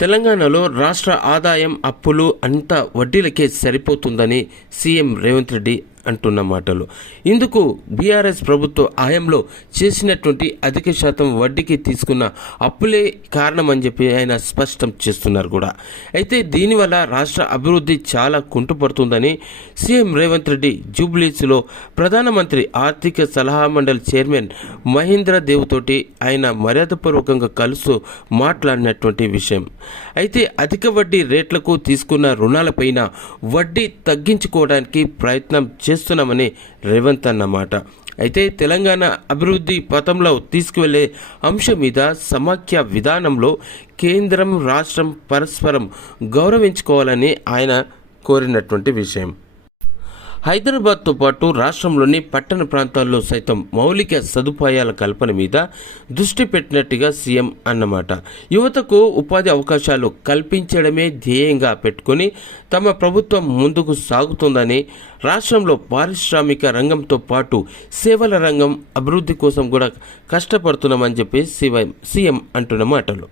తెలంగాణలో రాష్ట్ర ఆదాయం అప్పులు అంతా వడ్డీలకే సరిపోతుందని సీఎం రేవంత్ రెడ్డి అంటున్న మాటలు. ఇందుకు బీఆర్ఎస్ ప్రభుత్వ హయాంలో చేసినటువంటి అధిక శాతం వడ్డీకి తీసుకున్న అప్పులే కారణమని చెప్పి ఆయన స్పష్టం చేస్తున్నారు కూడా. అయితే దీనివల్ల రాష్ట్ర అభివృద్ధి చాలా కుంటుపడుతుందని సీఎం రేవంత్ రెడ్డి జూబ్లీస్లో ప్రధానమంత్రి ఆర్థిక సలహా మండలి చైర్మన్ మహేంద్ర దేవ్ తోటి ఆయన మర్యాదపూర్వకంగా కలుస్తూ మాట్లాడినటువంటి విషయం. అయితే అధిక వడ్డీ రేట్లకు తీసుకున్న రుణాలపైన వడ్డీ తగ్గించుకోవడానికి ప్రయత్నం చేస్తున్నామని రేవంత్ అన్నమాట. అయితే తెలంగాణ అభివృద్ధి పథంలో తీసుకువెళ్ళే అంశం మీద సమాఖ్య విధానంలో కేంద్రం రాష్ట్రం పరస్పరం గౌరవించుకోవాలని ఆయన కోరినటువంటి విషయం. హైదరాబాద్తో పాటు రాష్ట్రంలోని పట్టణ ప్రాంతాల్లో సైతం మౌలిక సదుపాయాల కల్పన మీద దృష్టి పెట్టినట్టుగా సీఎం అన్నమాట. యువతకు ఉపాధి అవకాశాలు కల్పించడమే ధ్యేయంగా పెట్టుకొని తమ ప్రభుత్వం ముందుకు సాగుతుందని రాష్ట్రంలో పారిశ్రామిక రంగంతో పాటు సేవల రంగం అభివృద్ధి కోసం కూడా కష్టపడుతున్నామని చెప్పి సీఎం అంటున్న మాటలు.